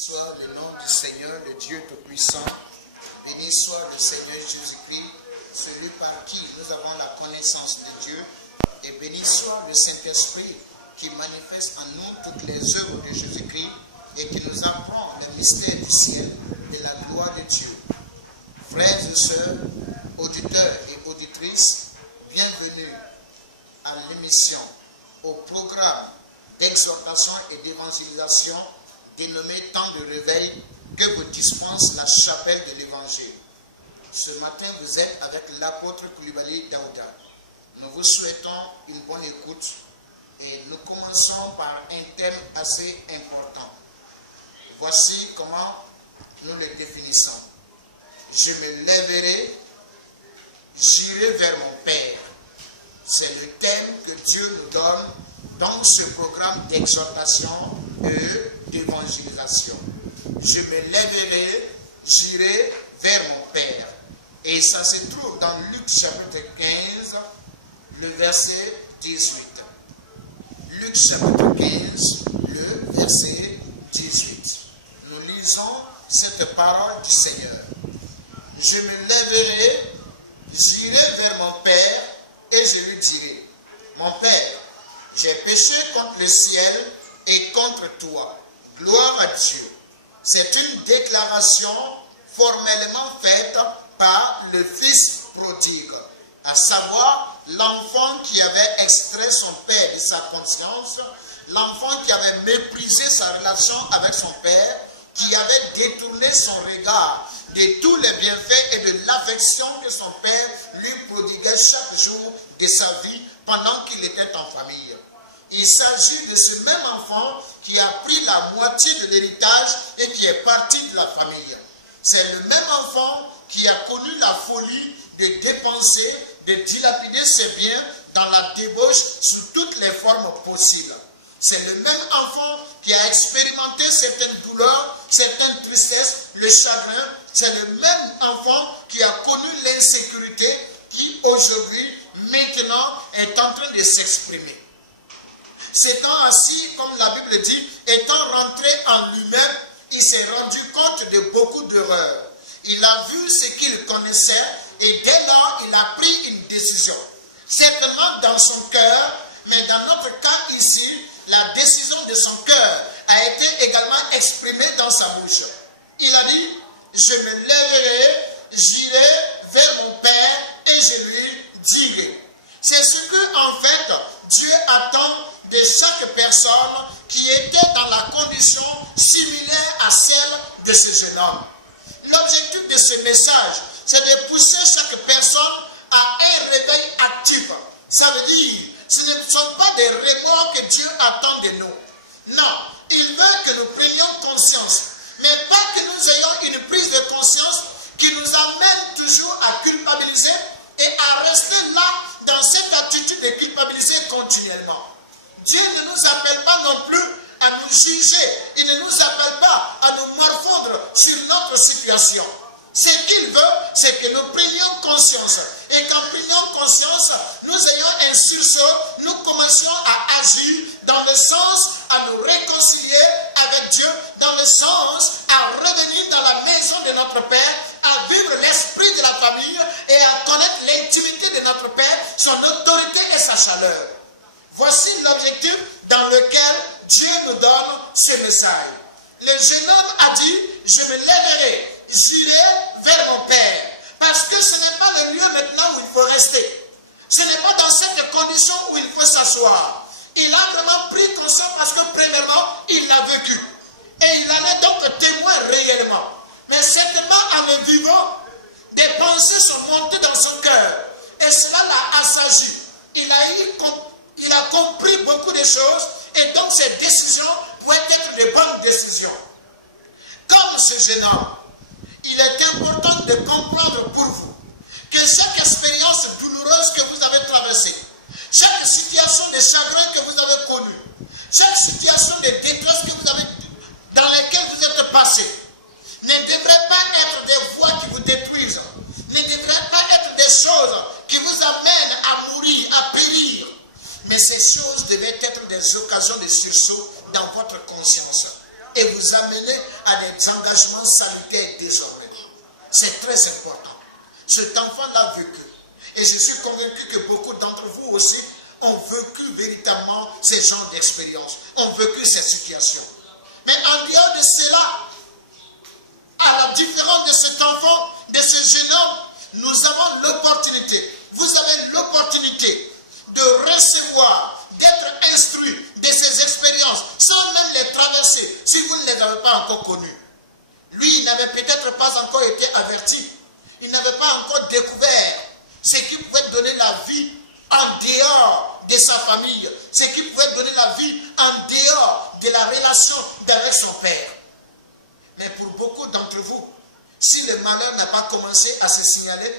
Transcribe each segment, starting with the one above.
Soit le nom du Seigneur, le Dieu Tout-Puissant. Béni soit le Seigneur Jésus-Christ, celui par qui nous avons la connaissance de Dieu. Et béni soit le Saint-Esprit qui manifeste en nous toutes les œuvres de Jésus-Christ et qui nous apprend le mystère du ciel et la gloire de Dieu. Frères et sœurs, auditeurs et auditrices, bienvenue à l'émission, au programme d'exhortation et d'évangélisation dénommé Temps de réveil que vous dispense la chapelle de l'évangile. Ce matin, vous êtes avec l'apôtre Koulibaly Daouda. Nous vous souhaitons une bonne écoute et nous commençons par un thème assez important. Voici comment nous le définissons. Je me lèverai, j'irai vers mon Père. C'est le thème que Dieu nous donne dans ce programme d'exhortation et d'évangélisation. Je me lèverai, j'irai vers mon Père. Et ça se trouve dans Luc chapitre 15, le verset 18. Luc chapitre 15, le verset 18. Nous lisons cette parole du Seigneur. Je me lèverai, j'irai vers mon Père et je lui dirai, mon Père, j'ai péché contre le ciel et contre toi. Gloire à Dieu. C'est une déclaration formellement faite par le Fils prodigue, à savoir l'enfant qui avait extrait son père de sa conscience, l'enfant qui avait méprisé sa relation avec son père, qui avait détourné son regard de tous les bienfaits et de l'affection que son père lui prodiguait chaque jour de sa vie pendant qu'il était en famille. Il s'agit de ce même enfant qui a pris la moitié de l'héritage et qui est parti de la famille. C'est le même enfant qui a connu la folie de dépenser, de dilapider ses biens dans la débauche sous toutes les formes possibles. C'est le même enfant qui a expérimenté certaines douleurs, certaines tristesses, le chagrin. C'est le même enfant qui a connu l'insécurité qui aujourd'hui, maintenant, est en train de s'exprimer. S'étant assis, comme la Bible dit, étant rentré en lui-même, il s'est rendu compte de beaucoup d'erreurs. Il a vu ce qu'il connaissait et dès lors, il a pris une décision. Certainement dans son cœur, mais dans notre cas ici, la décision de son cœur a été également exprimée dans sa bouche. Il a dit, je me lèverai, j'irai vers mon Père et je lui dirai. C'est ce que, en fait, Dieu attend de chaque personne qui était dans la condition similaire à celle de ce jeune homme. L'objectif de ce message, c'est de pousser chaque personne à un réveil actif. Ça veut dire, ce ne sont pas des remords que Dieu attend de nous. Non, il veut que nous prenions conscience, mais pas que nous ayons une prise de conscience qui nous amène toujours à culpabiliser et à rester là dans cette attitude de culpabiliser continuellement. Dieu ne nous appelle pas non plus à nous juger. Il ne nous appelle pas à nous morfondre sur notre situation. Ce qu'il veut, c'est que nous prenions conscience. Et qu'en prenant conscience, nous ayons un sursaut, nous commencions à agir dans le sens à nous réconcilier avec Dieu, dans le sens à revenir dans la maison de notre Père, à vivre l'esprit de la famille et à connaître l'intimité de notre Père, son autorité et sa chaleur. Voici l'objectif dans lequel Dieu nous donne ce message. Le jeune homme a dit, je me lèverai, j'irai vers mon Père. Parce que ce n'est pas le lieu maintenant où il faut rester. Ce n'est pas dans cette condition où il faut s'asseoir. Il a vraiment pris conscience parce que premièrement, il l'a vécu. Et il en est donc témoin réellement. Mais certainement en le vivant, des pensées sont montées dans son cœur. Et cela l'a assagi. Il a compris beaucoup de choses et donc ses décisions pouvaient être de bonnes décisions. Comme ce jeune homme, il est important de comprendre pour vous que chaque expérience douloureuse que vous avez traversée, chaque situation de chagrin que vous avez connue, chaque situation de détresse dans laquelle vous êtes passé, ne devrait pas être des voies qui vous détruisent, ne devrait pas être des choses qui vous amènent à mourir, à périr. Mais ces choses devaient être des occasions de sursaut dans votre conscience. Et vous nous amener à des engagements salutaires désormais. C'est très important. Cet enfant l'a vécu. Et je suis convaincu que beaucoup d'entre vous aussi ont vécu véritablement ces genres d'expériences, ont vécu ces situations. Mais en dehors de cela, à la différence de cet enfant, de ce jeune homme, nous avons l'opportunité, vous avez l'opportunité de recevoir, d'être instruit de ces expériences, sans même les traverser, si vous ne les avez pas encore connues. Lui, il n'avait peut-être pas encore été averti, il n'avait pas encore découvert ce qui pouvait donner la vie en dehors de sa famille, ce qui pouvait donner la vie en dehors de la relation avec son père. Mais pour beaucoup d'entre vous, si le malheur n'a pas commencé à se signaler,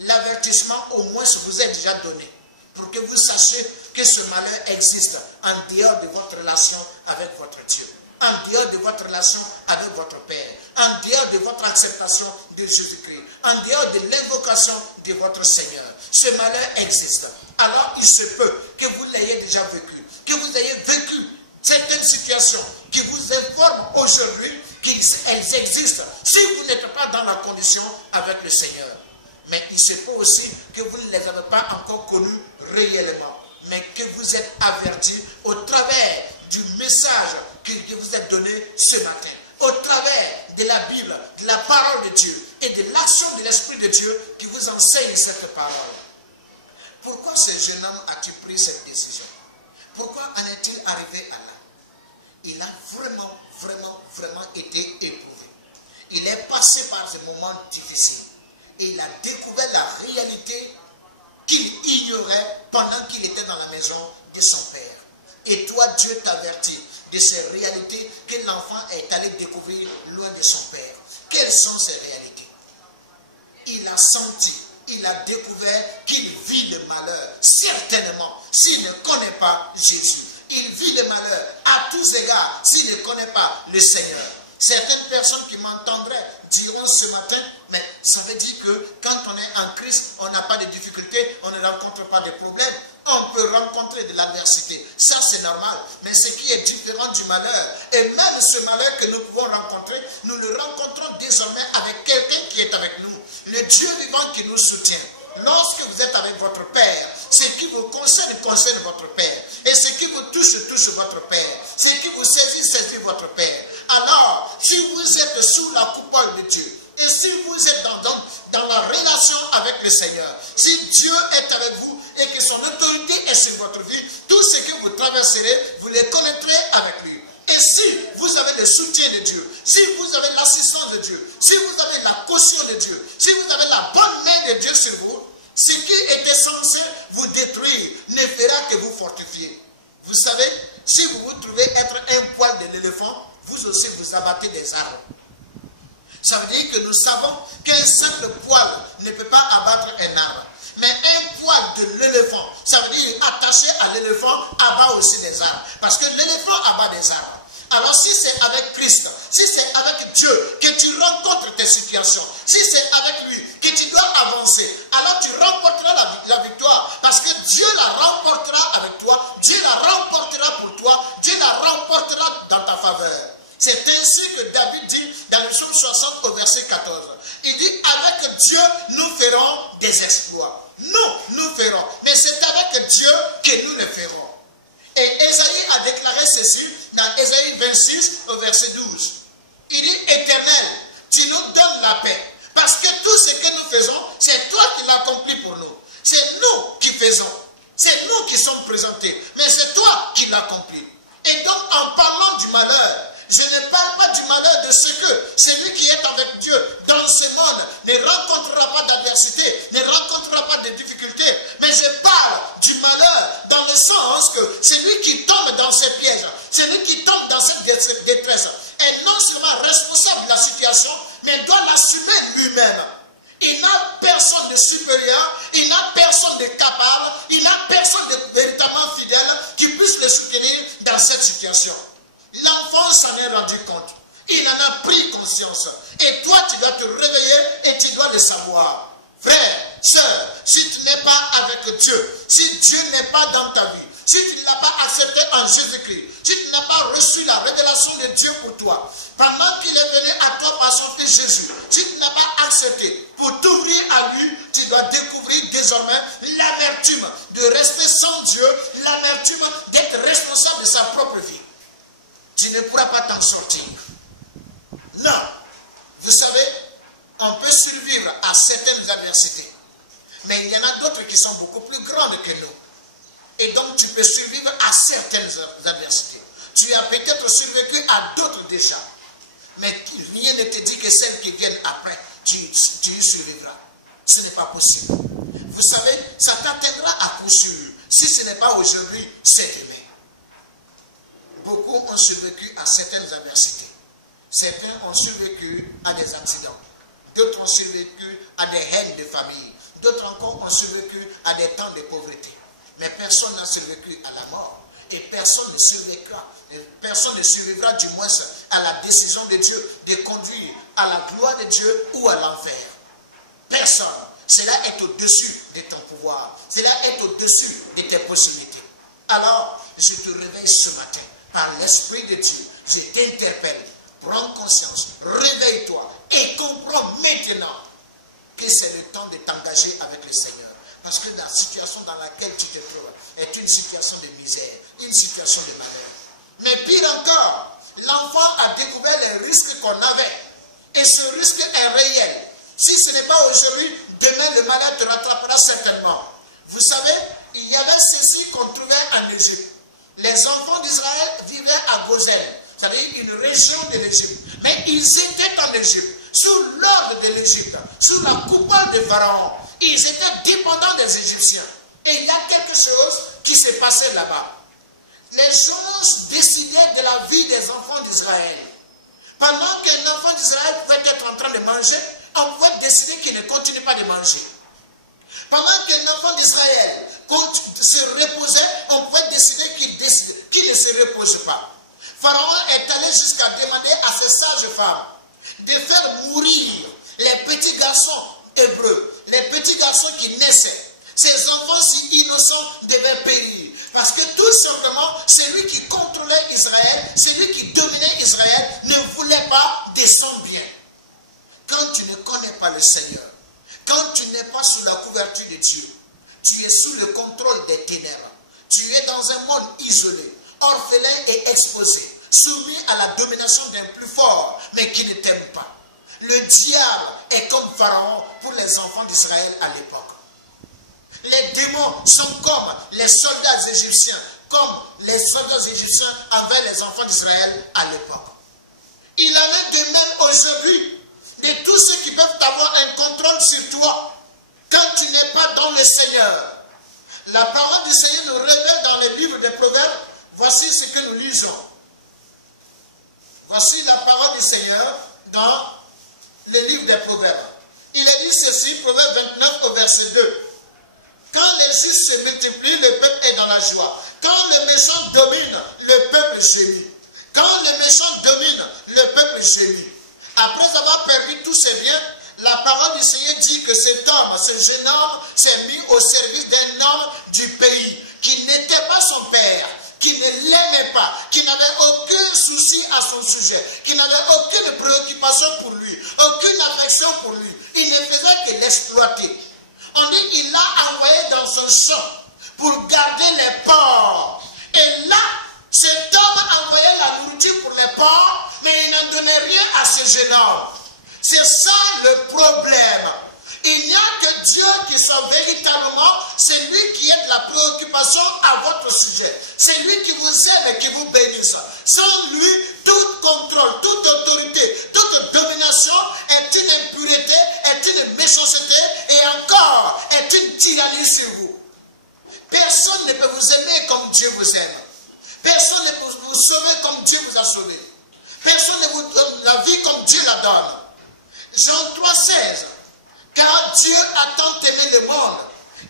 l'avertissement au moins vous est déjà donné pour que vous sachiez que ce malheur existe en dehors de votre relation avec votre Dieu, en dehors de votre relation avec votre Père, en dehors de votre acceptation de Jésus-Christ, en dehors de l'invocation de votre Seigneur. Ce malheur existe. Alors il se peut que vous l'ayez déjà vécu, que vous ayez vécu certaines situations qui vous informent aujourd'hui qu'elles existent si vous n'êtes pas dans la condition avec le Seigneur. Mais il se peut aussi que vous ne les avez pas encore connues réellement, mais que vous êtes avertis au travers du message que vous êtes donné ce matin, au travers de la Bible, de la parole de Dieu et de l'action de l'Esprit de Dieu qui vous enseigne cette parole. Pourquoi ce jeune homme a-t-il pris cette décision? Pourquoi en est-il arrivé à là? Il a vraiment été éprouvé. Il est passé par des moments difficiles. Et il a découvert la réalité qu'il ignorait pendant qu'il était dans la maison de son père. Et toi, Dieu t'avertit de ces réalités que l'enfant est allé découvrir loin de son père. Quelles sont ces réalités? Il a senti, il a découvert qu'il vit le malheur, certainement, s'il ne connaît pas Jésus. Il vit le malheur à tous égards s'il ne connaît pas le Seigneur. Certaines personnes qui m'entendraient diront ce matin, mais ça veut dire que quand on est en Christ, on n'a pas de difficultés, on ne rencontre pas de problèmes. On peut rencontrer de l'adversité. Ça, c'est normal. Mais ce qui est différent du malheur, et même ce malheur que nous pouvons rencontrer, nous le rencontrons désormais avec quelqu'un qui est avec nous. Le Dieu vivant qui nous soutient. Lorsque vous êtes avec votre Père, ce qui vous concerne votre Père. Et ce qui vous touche votre Père. Ce qui vous saisit votre Père. Alors, si vous êtes sous la coupole de Dieu, et si vous êtes dans la relation avec le Seigneur, si Dieu est avec vous et que son autorité est sur votre vie, tout ce que vous traverserez, vous le connaîtrez avec lui. Et si vous avez le soutien de Dieu, si vous avez l'assistance de Dieu, si vous avez la caution de Dieu, si vous avez la bonne main de Dieu sur vous, ce qui était censé vous détruire ne fera que vous fortifier. Vous savez, si vous vous trouvez être un poil de l'éléphant, vous aussi vous abattez des arbres. Ça veut dire que nous savons qu'un simple poil ne peut pas abattre un arbre. Mais un poil de l'éléphant, ça veut dire attaché à l'éléphant, abat aussi des arbres. Parce que l'éléphant abat des arbres. Alors si c'est avec Christ, si c'est avec Dieu que tu rencontres tes situations, si c'est avec lui que tu dois avancer, alors tu remporteras la victoire. Parce que Dieu la remportera avec toi, Dieu la remportera pour toi, Dieu la remportera dans ta faveur. C'est ainsi que David dit dans le psaume 60 au verset 14. Il dit, avec Dieu, nous ferons des exploits. Nous ferons. Mais c'est avec Dieu que nous le ferons. Et Ésaïe a déclaré ceci dans Ésaïe 26 au verset 12. Il dit, Éternel, tu nous donnes la paix. Parce que tout ce que nous faisons, c'est toi qui l'accomplis pour nous. C'est nous qui faisons. C'est nous qui sommes présentés. Mais c'est toi qui l'accomplis. Et donc, en parlant du malheur, je ne parle pas du malheur de ce que celui qui est avec Dieu dans ce monde ne rencontrera pas d'adversité, ne rencontrera pas de difficultés. Mais je parle du malheur dans le sens que celui qui tombe dans ces pièges, celui qui tombe dans cette détresse, est non seulement responsable de la situation, mais doit l'assumer lui-même. Il n'a personne de supérieur, il n'a personne de capable, il n'a personne de véritablement fidèle qui puisse le soutenir dans cette situation. L'enfant s'en est rendu compte. Il en a pris conscience. Et toi, tu dois te réveiller et tu dois le savoir. Frère, sœur, si tu n'es pas avec Dieu, si Dieu n'est pas dans ta vie, si tu ne l'as pas accepté en Jésus-Christ, si tu n'as pas reçu la révélation de Dieu pour toi, pendant qu'il est venu à toi par son Fils Jésus, si tu n'as pas accepté pour t'ouvrir à lui, tu dois découvrir désormais l'amertume de rester sans Dieu, l'amertume d'être responsable de sa propre vie. Tu ne pourras pas t'en sortir. Non. Vous savez, on peut survivre à certaines adversités, mais il y en a d'autres qui sont beaucoup plus grandes que nous. Et donc tu peux survivre à certaines adversités. Tu as peut-être survécu à d'autres déjà, mais rien ne te dit que celles qui viennent après, tu y survivras. Ce n'est pas possible. Vous savez, ça t'atteindra à coup sûr. Si ce n'est pas aujourd'hui, c'est demain. Beaucoup ont survécu à certaines adversités. Certains ont survécu à des accidents. D'autres ont survécu à des haines de famille. D'autres encore ont survécu à des temps de pauvreté. Mais personne n'a survécu à la mort. Et personne ne survivra. Personne ne survivra du moins à la décision de Dieu de conduire à la gloire de Dieu ou à l'enfer. Personne. Cela est au-dessus de ton pouvoir. Cela est au-dessus de tes possibilités. Alors, je te réveille ce matin. Par l'Esprit de Dieu, je t'interpelle. Prends conscience. Réveille-toi. Et comprends maintenant que c'est le temps de t'engager avec le Seigneur. Parce que la situation dans laquelle tu te trouves est une situation de misère, une situation de malheur. Mais pire encore, l'enfant a découvert les risques qu'on avait. Et ce risque est réel. Si ce n'est pas aujourd'hui, demain le malheur te rattrapera certainement. Vous savez, il y avait ceci qu'on trouvait en Égypte. Les enfants d'Israël vivaient à Gozen, c'est-à-dire une région de l'Égypte. Mais ils étaient en Égypte, sous l'ordre de l'Égypte, sous la coupole de Pharaon. Ils étaient dépendants des Égyptiens. Et il y a quelque chose qui s'est passé là-bas. Les gens décidaient de la vie des enfants d'Israël. Pendant qu'un enfant d'Israël pouvait être en train de manger, on pouvait décider qu'il ne continue pas de manger. Pendant qu'un enfant d'Israël se reposait, on pouvait décider qu'il ne se repose pas. Pharaon est allé jusqu'à demander à ses sages femmes de faire mourir les petits garçons hébreux, les petits garçons qui naissaient. Ces enfants si innocents devaient périr. Parce que tout simplement, celui qui contrôlait Israël, celui qui dominait Israël, ne voulait pas de son bien. Quand tu ne connais pas le Seigneur, quand tu n'es pas sous la couverture de Dieu, tu es sous le contrôle des ténèbres. Tu es dans un monde isolé, orphelin et exposé, soumis à la domination d'un plus fort, mais qui ne t'aime pas. Le diable est comme Pharaon pour les enfants d'Israël à l'époque. Les démons sont comme les soldats égyptiens, comme les soldats égyptiens envers les enfants d'Israël à l'époque. Il en est de même aujourd'hui de tous ceux qui peuvent avoir un contrôle sur toi quand tu n'es pas dans le Seigneur. La parole du Seigneur nous révèle dans les livres des Proverbes. Voici ce que nous lisons. Voici la parole du Seigneur dans les livres des Proverbes. Il est dit ceci, Proverbe 29 au verset 2. Quand les justes se multiplient, le peuple est dans la joie. Quand le méchant domine, le peuple gémit. Quand le méchant domine, le peuple gémit. Après avoir perdu tous ses biens, la parole du Seigneur dit que cet homme, ce jeune homme, s'est mis au service d'un homme du pays qui n'était pas son père, qui ne l'aimait pas, qui n'avait aucun souci à son sujet, qui n'avait aucune préoccupation pour lui, aucune affection pour lui. Il ne faisait que l'exploiter. On dit qu'il l'a envoyé dans son champ pour garder les porcs. Et là, cet homme envoyait la nourriture pour les porcs, mais il n'en donnait rien à ce jeune homme. C'est ça le problème. Il n'y a que Dieu qui soit véritablement celui qui ait de la préoccupation à votre sujet. C'est lui qui vous aime et qui vous bénisse. Sans lui, tout contrôle, toute autorité, toute domination est une impureté, est une méchanceté et encore est une tyrannie sur vous. Personne ne peut vous aimer comme Dieu vous aime. Personne ne peut vous sauver comme Dieu vous a sauvé. Personne ne vous donne la vie comme Dieu la donne. Jean 3,16. Car Dieu a tant aimé le monde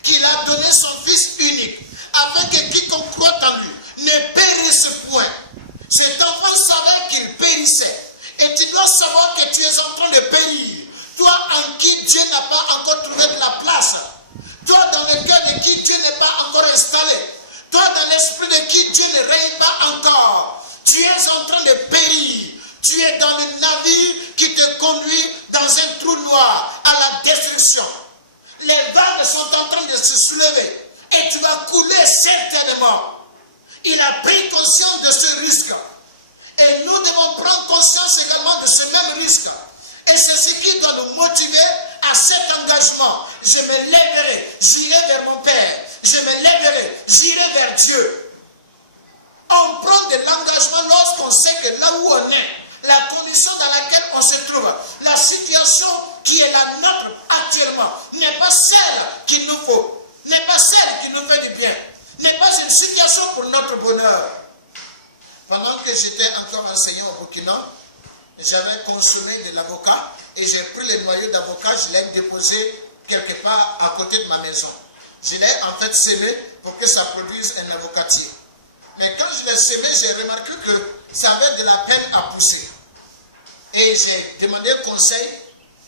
qu'il a donné son Fils unique, afin que quiconque croit en lui ne périsse point. Cet enfant savait qu'il périssait. Et tu dois savoir que tu es en train de périr. Toi en qui Dieu n'a pas encore trouvé de la place. Toi dans le cœur de qui Dieu n'est pas encore installé. Toi, dans l'esprit de qui Dieu ne règne pas encore. Tu es en train de périr. Tu es dans le navire qui te conduit dans un trou noir à la destruction. Les vagues sont en train de se soulever et tu vas couler certainement. Il a pris conscience de ce risque. Et nous devons prendre conscience également de ce même risque. Et c'est ce qui doit nous motiver à cet engagement. Je me lèverai, j'irai vers mon Père. Je me lèverai, j'irai vers Dieu. On prend de l'engagement lorsqu'on sait que là où on est, la condition dans laquelle on se trouve, la situation qui est la nôtre actuellement, n'est pas celle qu'il nous faut, n'est pas celle qui nous fait du bien, n'est pas une situation pour notre bonheur. Pendant que j'étais encore enseignant au Burkina, j'avais consommé de l'avocat et j'ai pris les noyaux d'avocat, je l'ai déposé quelque part à côté de ma maison. Je l'ai en fait semé pour que ça produise un avocatier. Mais quand je l'ai semé, j'ai remarqué que ça avait de la peine à pousser. Et j'ai demandé conseil,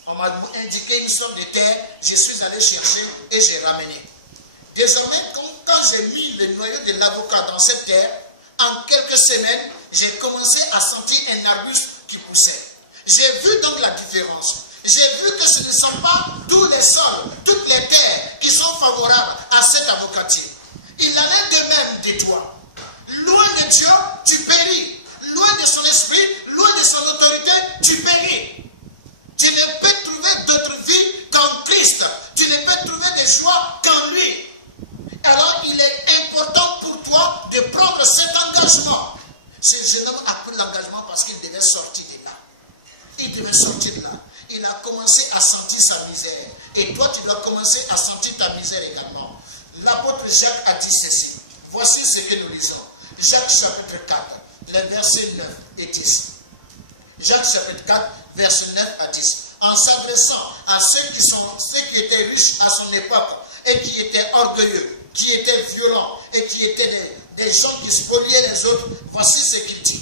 on m'a indiqué une sorte de terre, je suis allé chercher et j'ai ramené. Désormais, quand j'ai mis le noyau de l'avocat dans cette terre, en quelques semaines, j'ai commencé à sentir un arbuste qui poussait. J'ai vu donc la différence. J'ai vu que ce ne sont pas tous les sols, toutes les terres qui sont favorables à cet avocatier. Il en est de même de toi. Loin de Dieu, tu péris. Loin de son esprit, loin de son autorité, tu péris. Tu ne peux trouver d'autre vie qu'en Christ. Tu ne peux trouver de joie qu'en lui. Alors il est important pour toi de prendre cet engagement. Ce jeune homme a pris l'engagement parce qu'il devait sortir de là. Il devait sortir de là. Il a commencé à sentir sa misère. Et toi, tu dois commencer à sentir ta misère également. L'apôtre Jacques a dit ceci. Voici ce que nous lisons. Jacques chapitre 4, les versets 9 et 10. Jacques chapitre 4, versets 9 à 10. En s'adressant à ceux qui étaient riches à son époque et qui étaient orgueilleux, qui étaient violents et qui étaient des gens qui spoliaient les autres, voici ce qu'il dit.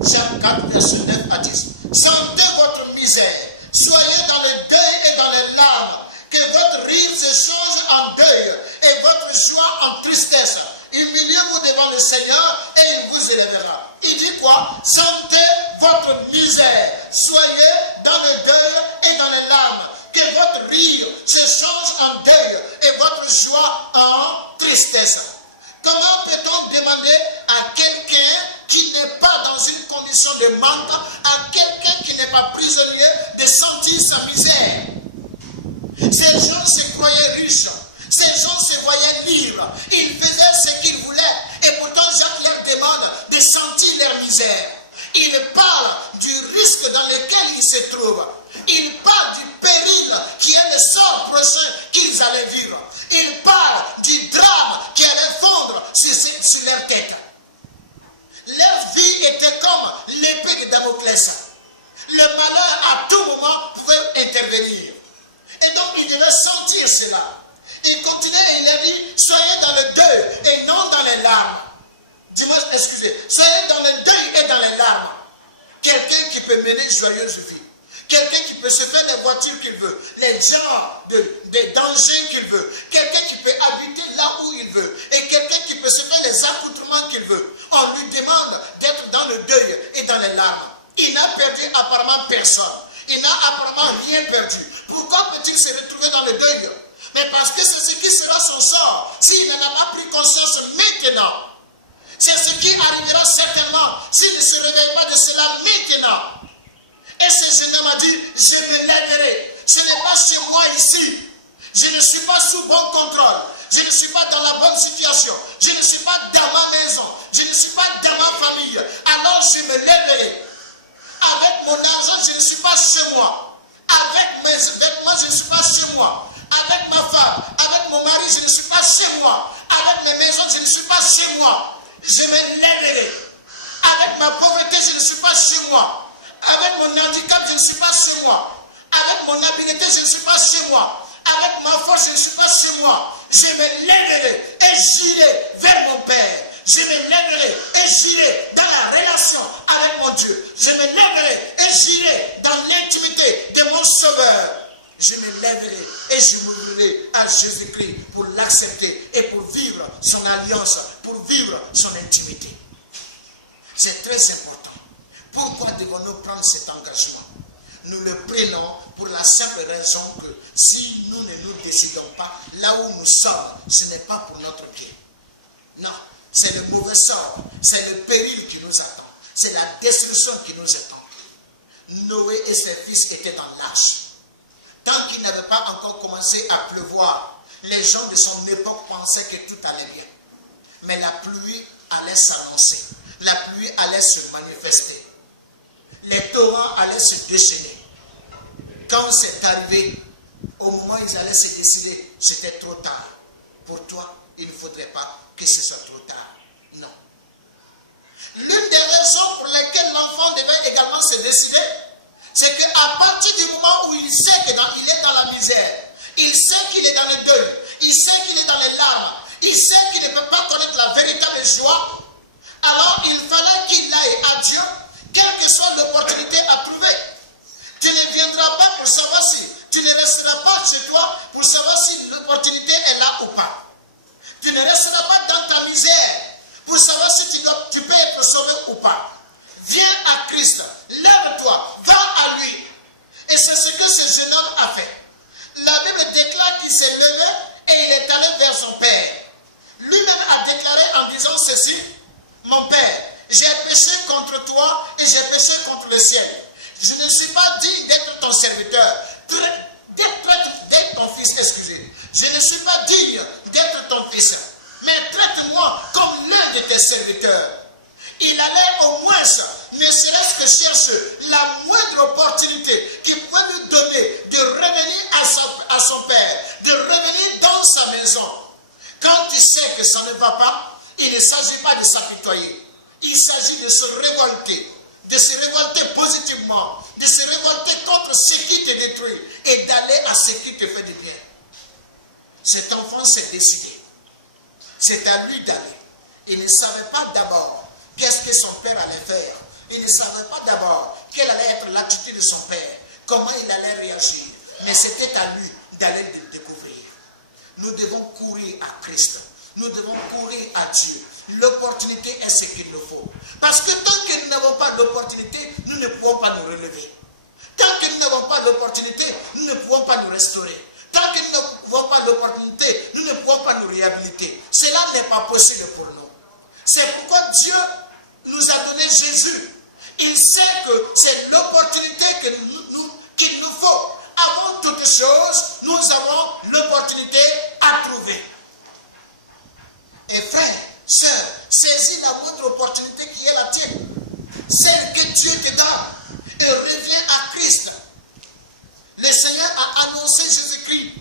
Jacques 4, verset 9 à 10. Sentez votre misère, soyez dans le deuil et dans les larmes, que votre rire se change en deuil et votre joie en tristesse. Humiliez-vous devant le Seigneur et il vous élèvera. Il dit quoi? Sentez votre misère, soyez dans le deuil et dans les larmes, que votre rire se change en deuil et votre joie en tristesse. Comment peut-on demander à quelqu'un qui n'est pas dans une condition de manque, à quelqu'un qui n'est pas prisonnier, de sentir sa misère? Ces gens se croyaient riches, ces gens se voyaient libres, ils faisaient ce qu'ils voulaient, et pourtant Jacques leur demande de sentir leur misère. Il parle du risque dans lequel ils se trouvent. Il parle du péril qui est le sort prochain qu'ils allaient vivre. Il parle du drame qui allait fondre sur leur tête. Leur vie était comme l'épée de Damoclès. Le malheur à tout moment pouvait intervenir. Et donc il devait sentir cela. Il continuait et il a dit, soyez dans le deuil et non dans les larmes. Dis-moi, excusez, soyez dans le deuil et dans les larmes. Quelqu'un qui peut mener joyeuse vie. Quelqu'un qui peut se faire les voitures qu'il veut, les genres de dangers qu'il veut. Quelqu'un qui peut habiter là où il veut. Et quelqu'un qui peut se faire les accoutrements qu'il veut. On lui demande d'être dans le deuil et dans les larmes. Il n'a perdu apparemment personne. Il n'a apparemment rien perdu. Pourquoi peut-il se retrouver dans le deuil? Mais parce que c'est ce qui sera son sort s'il n'en a pas pris conscience maintenant. C'est ce qui arrivera certainement s'il ne se réveille pas de cela maintenant. Et ce jeune homme a dit, je me lèverai. Ce n'est pas chez moi ici. Je ne suis pas sous bon contrôle. Je ne suis pas dans la bonne situation. Je ne suis pas dans ma maison. Je ne suis pas dans ma famille. Alors je me lèverai. Avec mon argent, je ne suis pas chez moi. Avec mes vêtements, je ne suis pas chez moi. Avec ma femme, avec mon mari, je ne suis pas chez moi. Avec mes maisons, je ne suis pas chez moi. Je me lèverai. Avec ma pauvreté, je ne suis pas chez moi. Avec mon handicap, je ne suis pas chez moi. Avec mon habileté, je ne suis pas chez moi. Avec ma force, je ne suis pas chez moi. Je me lèverai et j'irai vers mon Père. Je me lèverai et j'irai dans la relation avec mon Dieu. Je me lèverai et j'irai dans l'intimité de mon Sauveur. je me lèverai et je m'ouvrirai à Jésus-Christ pour l'accepter et pour vivre son alliance, pour vivre son intimité. C'est très important. Pourquoi devons-nous prendre cet engagement? Nous le prenons pour la simple raison que si nous ne nous décidons pas, là où nous sommes, ce n'est pas pour notre bien. Non, c'est le mauvais sort, c'est le péril qui nous attend, c'est la destruction qui nous attend. Noé et ses fils étaient dans l'arche. Tant qu'il n'avait pas encore commencé à pleuvoir, les gens de son époque pensaient que tout allait bien. Mais la pluie allait s'annoncer, la pluie allait se manifester. Les torrents allaient se déchaîner. Quand c'est arrivé, au moment où ils allaient se décider, c'était trop tard. Pour toi, il ne faudrait pas que ce soit trop tard. Non. L'une des raisons pour lesquelles l'enfant devait également se décider, c'est qu'à partir du moment où il sait qu'il est dans la misère, il sait qu'il est dans le deuil, il sait qu'il est dans les larmes, il sait qu'il ne peut pas connaître la véritable joie, alors il fallait qu'il aille à Dieu, quelle que soit l'opportunité à trouver. Tu ne viendras pas pour savoir si, tu ne resteras pas chez toi pour savoir si l'opportunité est là ou pas. Tu ne resteras pas dans ta misère pour savoir si tu peux être sauvé ou pas. Viens à Christ, lève-toi, va à lui. Et c'est ce que ce jeune homme a fait. La Bible déclare qu'il s'est levé et il est allé vers son père. Lui-même a déclaré en disant ceci: mon père, j'ai péché contre toi et j'ai péché contre le ciel. Je ne suis pas digne d'être ton serviteur, d'être ton fils, excusez. Je ne suis pas digne d'être ton fils, mais traite-moi comme l'un de tes serviteurs. Il allait au moins, ne serait-ce que chercher la moindre opportunité qui pouvait lui donner de revenir à son père, de revenir dans sa maison. Quand tu sais que ça ne va pas, il ne s'agit pas de s'apitoyer. Il s'agit de se révolter positivement, de se révolter contre ce qui te détruit et d'aller à ce qui te fait du bien. Cet enfant s'est décidé. C'est à lui d'aller. Il ne savait pas d'abord qu'est-ce que son père allait faire. Il ne savait pas d'abord quelle allait être l'attitude de son père, comment il allait réagir. Mais c'était à lui d'aller le découvrir. Nous devons courir à Christ. Nous devons courir à Dieu. L'opportunité est ce qu'il nous faut. Parce que tant que nous n'avons pas l'opportunité, nous ne pouvons pas nous relever. Tant que nous n'avons pas l'opportunité, nous ne pouvons pas nous restaurer. Tant que nous n'avons pas l'opportunité, nous ne pouvons pas nous réhabiliter. Cela n'est pas possible pour nous. C'est pourquoi Dieu nous a donné Jésus. Il sait que c'est l'opportunité qu'il nous faut. Avant toute chose, nous avons l'opportunité à trouver. Et frère, sœur, saisis la moindre opportunité qui est la tienne. Celle que Dieu te donne. Et reviens à Christ. Le Seigneur a annoncé Jésus-Christ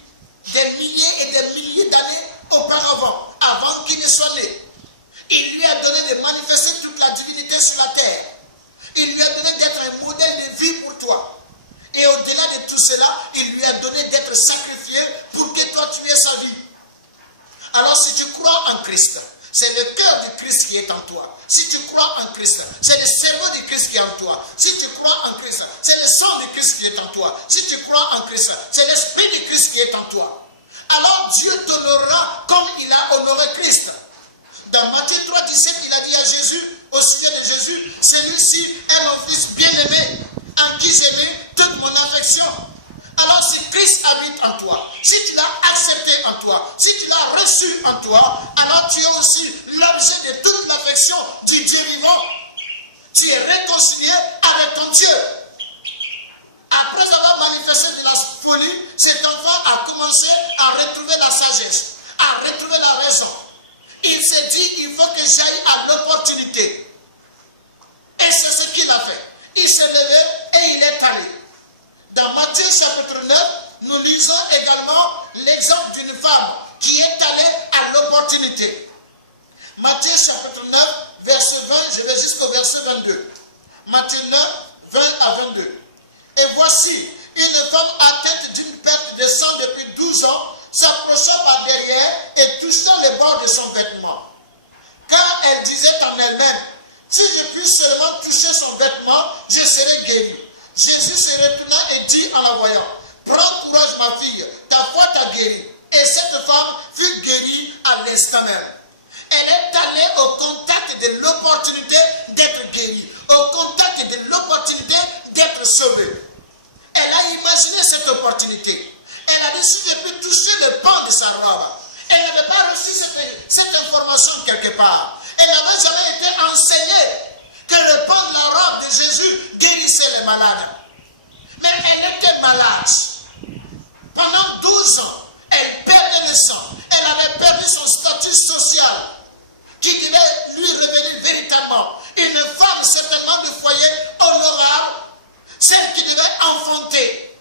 des milliers et des milliers d'années auparavant, avant qu'il ne soit né. Il lui a donné de manifester toute la divinité sur la terre. Il lui a donné d'être un modèle de vie pour toi. Et au-delà de tout cela, il lui a donné d'être sacrifié pour que toi tu aies sa vie. Alors si tu crois en Christ, c'est le cœur du Christ qui est en toi. Si tu crois en Christ, c'est le cerveau du Christ qui est en toi. Si tu crois en Christ, c'est le sang du Christ qui est en toi. Si tu crois en Christ, c'est l'esprit du Christ qui est en toi. Alors Dieu t'honorera comme il a honoré Christ. Dans Matthieu 3, 17, il a dit à Jésus, au sujet de Jésus, celui-ci est mon fils bien-aimé, en qui j'ai mis toute mon affection. Alors si Christ habite en toi, si tu l'as accepté en toi, si tu l'as reçu en toi, alors tu es aussi l'objet de toute l'affection du Dieu vivant. Tu es réconcilié avec ton Dieu. Après avoir manifesté de la folie, cet enfant a commencé à retrouver la sagesse, à retrouver la raison. Il s'est dit, il faut que j'aille à l'opportunité. Et c'est ce qu'il a fait. Il s'est levé et il est allé. Dans Matthieu chapitre 9, nous lisons également l'exemple d'une femme qui est allée à l'opportunité. Matthieu chapitre 9, verset 20, je vais jusqu'au verset 22. Matthieu 9, 20 à 22. Et voici, une femme atteinte d'une perte de sang depuis 12 ans, s'approcha par derrière et toucha le bord de son vêtement. Car elle disait en elle-même, si je puis seulement toucher son vêtement, je serai guéri. Jésus se retourna et dit en la voyant, prends courage, ma fille, ta foi t'a guérie. Et cette femme fut guérie à l'instant même. Elle est allée au contact de l'opportunité d'être guérie, au contact de l'opportunité d'être sauvée. Elle a imaginé cette opportunité. Elle a dit, si je peux toucher le pan de sa robe. Elle n'avait pas reçu cette information quelque part. Elle n'avait jamais été enseignée que le pan de la robe de Jésus guérissait les malades. Mais elle était malade. Pendant 12 ans, elle perdait le sang. Elle avait perdu son statut social qui devait lui revenir véritablement. Une femme certainement de foyer honorable, celle qui devait enfanter.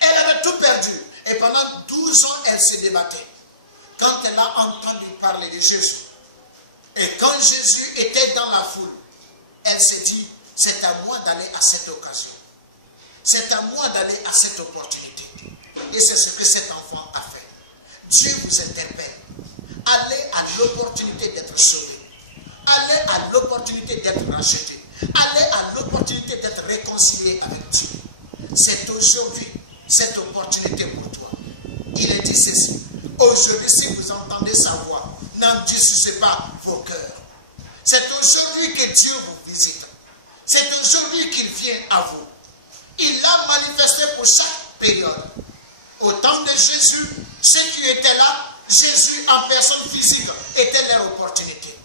Elle avait tout perdu. Et pendant 12 ans, elle se débattait. Quand elle a entendu parler de Jésus, et quand Jésus était dans la foule, elle s'est dit, c'est à moi d'aller à cette occasion. C'est à moi d'aller à cette opportunité. Et c'est ce que cet enfant a fait. Dieu vous interpelle. Allez à l'opportunité d'être sauvé. Allez à l'opportunité d'être racheté. Allez à l'opportunité d'être réconcilié avec Dieu. C'est aujourd'hui cette opportunité pour toi. Il est dit ceci. Aujourd'hui, si vous entendez sa voix, n'endurcissez pas vos cœurs. C'est aujourd'hui que Dieu vous visite. C'est aujourd'hui qu'il vient à vous. Il l'a manifesté pour chaque période. Au temps de Jésus, ceux qui étaient là, Jésus en personne physique était leur opportunité.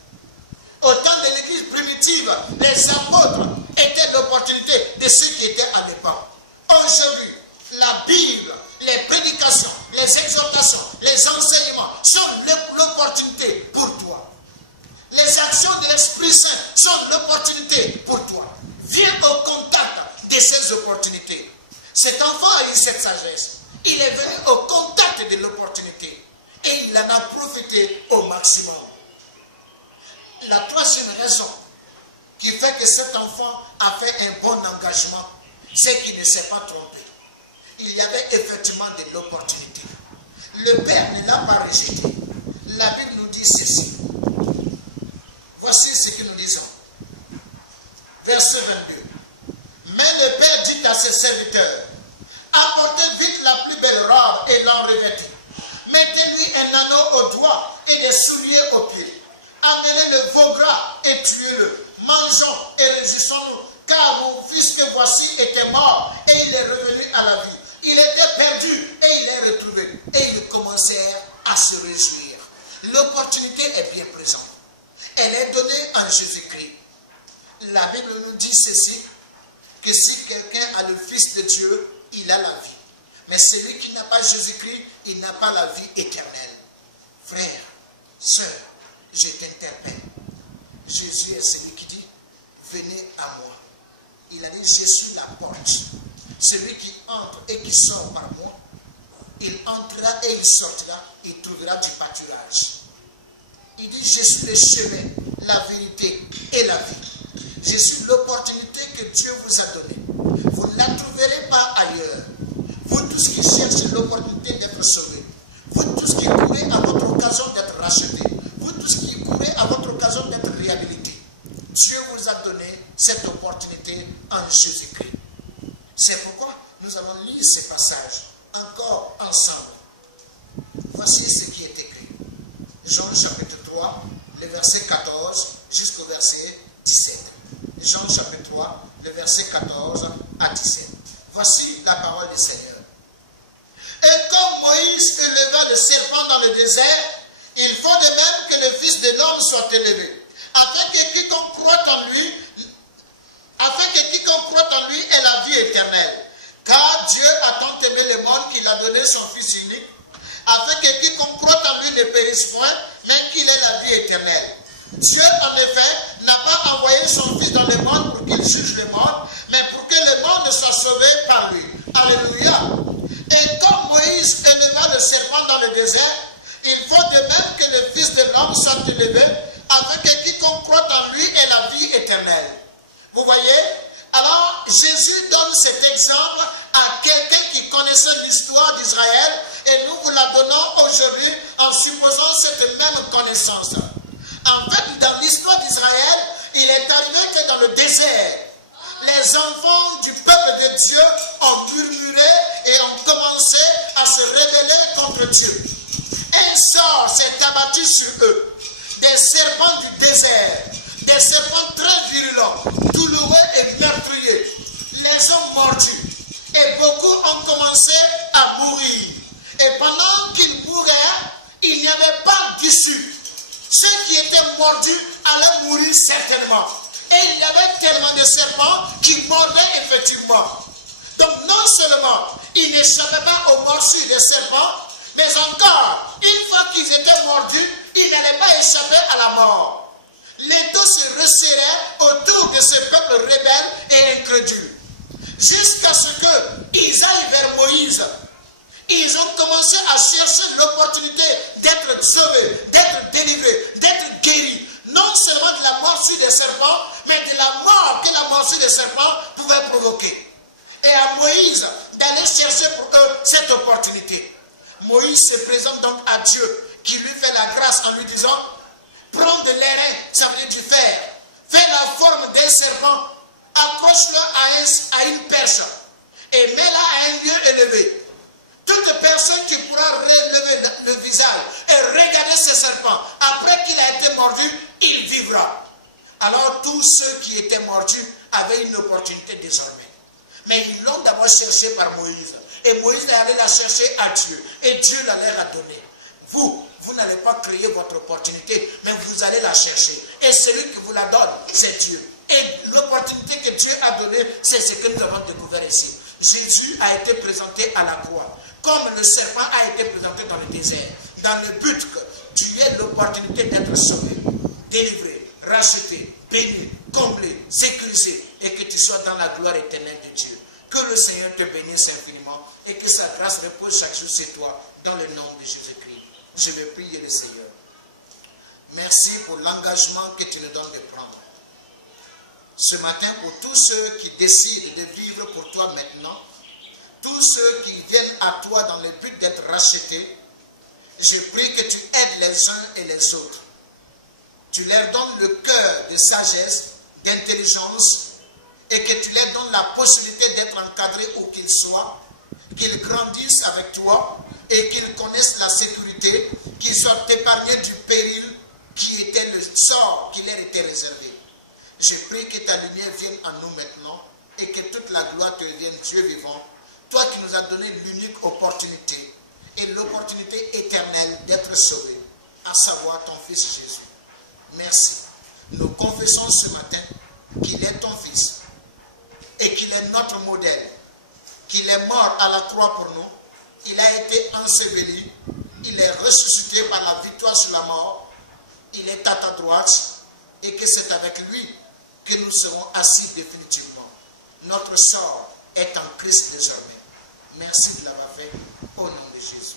Au temps de l'église primitive, les apôtres étaient l'opportunité de ceux qui étaient à l'époque. Aujourd'hui, la Bible, les prédications, les exhortations, les enseignements sont l'opportunité pour toi. Les actions de l'Esprit Saint sont l'opportunité pour toi. Viens au contact de ces opportunités. Cet enfant a eu cette sagesse. Il est venu au contact de l'opportunité et il en a profité au maximum. La troisième raison qui fait que cet enfant a fait un bon engagement, c'est qu'il ne s'est pas trompé. Il y avait effectivement de l'opportunité. Le Père ne l'a pas rejeté. La Bible nous dit ceci. Voici ce que nous disons. Verset 22. Mais le Père dit à ses serviteurs, apportez vite la plus belle robe et l'en revêtez. Mettez-lui un anneau au doigt et des souliers aux pieds. Amenez le veau gras et tuez-le. Mangeons et réjouissons-nous, car mon fils que voici était mort et il est revenu à la vie. Il était perdu et il est retrouvé. Et ils commencèrent à se réjouir. L'opportunité est bien présente. Elle est donnée en Jésus-Christ. La Bible nous dit ceci, que si quelqu'un a le Fils de Dieu, il a la vie. Mais celui qui n'a pas Jésus-Christ, il n'a pas la vie éternelle. Frère, sœur, je t'interpelle. Jésus est celui qui dit, venez à moi. Il a dit, je suis la porte. Celui qui entre et qui sort par moi, il entrera et il sortira, il trouvera du pâturage. Il dit, je suis le chemin, la vérité et la vie. Je suis l'opportunité que Dieu vous a donnée. Vous ne la trouverez pas ailleurs. Vous tous qui cherchez l'opportunité d'être sauvés. Vous tous qui courez à votre occasion d'être rachetés. Vous tous qui courez à votre occasion d'être réhabilités. Dieu vous a donné cette opportunité en Jésus-Christ. C'est pourquoi nous allons lire ces passages encore ensemble. Voici ce qui est écrit. Jean chapitre 3, le verset 14 jusqu'au verset 17. Jean chapitre 3, le verset 14 à 17. Voici la parole du Seigneur. Et comme Moïse éleva le serpent dans le désert, il faut de même que le Fils de l'homme soit élevé, afin que quiconque croit en lui ait la vie éternelle. Car Dieu a tant aimé le monde qu'il a donné son Fils unique, afin que quiconque croit en lui ne périsse point, mais qu'il ait la vie éternelle. Dieu, en effet, n'a pas envoyé son Fils dans le monde pour qu'il juge le monde, mais pour que le monde soit sauvé par lui. Alléluia. Et comme Moïse éleva le serpent dans le désert, il faut de même que le Fils de l'homme soit élevé, afin que quiconque croit en lui ait la vie éternelle. Vous voyez? Alors, Jésus donne cet exemple à quelqu'un qui connaissait l'histoire d'Israël, et nous vous la donnons aujourd'hui en supposant cette même connaissance. En fait, dans l'histoire d'Israël, il est arrivé que dans le désert, les enfants du peuple de Dieu ont murmuré et ont commencé Dieu. Un sort s'est abattu sur eux. Des serpents du désert, des serpents très virulents, douloureux et meurtriers, les ont mordus. Et beaucoup ont commencé à mourir. Et pendant qu'ils mouraient, il n'y avait pas d'issue. Ceux qui étaient mordus allaient mourir certainement. Et il y avait tellement de serpents qui mordaient effectivement. Donc non seulement ils n'échappaient pas aux morsures des serpents, mais encore, une fois qu'ils étaient mordus, ils n'allaient pas échapper à la mort. L'étau se resserrait autour de ce peuple rebelle et incrédule. Jusqu'à ce qu'ils aillent vers Moïse. Ils ont commencé à chercher l'opportunité d'être sauvés, d'être délivrés, d'être guéris. Non seulement de la morsure des serpents, mais de la mort que la morsure des serpents pouvait provoquer. Et à Moïse d'aller chercher pour eux cette opportunité. Moïse se présente donc à Dieu, qui lui fait la grâce en lui disant, prends de l'airain, ça veut dire du fer, fais la forme d'un serpent, accroche-le à une perche et mets-la à un lieu élevé. Toute personne qui pourra relever le visage et regarder ce serpent, après qu'il a été mordu, il vivra. Alors tous ceux qui étaient mordus avaient une opportunité désormais. Mais ils l'ont d'abord cherché par Moïse. Et Moïse est allé la chercher à Dieu. Et Dieu la leur a donnée. Vous n'allez pas créer votre opportunité, mais vous allez la chercher. Et celui qui vous la donne, c'est Dieu. Et l'opportunité que Dieu a donnée, c'est ce que nous avons découvert ici. Jésus a été présenté à la croix, comme le serpent a été présenté dans le désert, dans le but que tu aies l'opportunité d'être sauvé, délivré, racheté, béni, comblé, sécurisé, et que tu sois dans la gloire éternelle de Dieu. Que le Seigneur te bénisse infiniment et que sa grâce repose chaque jour sur toi, dans le nom de Jésus-Christ. Je vais prier le Seigneur. Merci pour l'engagement que tu nous donnes de prendre. Ce matin, pour tous ceux qui décident de vivre pour toi maintenant, tous ceux qui viennent à toi dans le but d'être rachetés, je prie que tu aides les uns et les autres. Tu leur donnes le cœur de sagesse, d'intelligence, et que tu leur donnes la possibilité d'être encadrés où qu'ils soient, qu'ils grandissent avec toi et qu'ils connaissent la sécurité, qu'ils soient épargnés du péril qui était le sort qui leur était réservé. Je prie que ta lumière vienne en nous maintenant et que toute la gloire te revienne, Dieu vivant, toi qui nous as donné l'unique opportunité et l'opportunité éternelle d'être sauvés, à savoir ton Fils Jésus. Merci. Nous confessons ce matin qu'il est ton Fils et qu'il est notre modèle, qu'il est mort à la croix pour nous, il a été enseveli, il est ressuscité par la victoire sur la mort, il est à ta droite et que c'est avec lui que nous serons assis définitivement. Notre sort est en Christ désormais. Merci de l'avoir fait au nom de Jésus.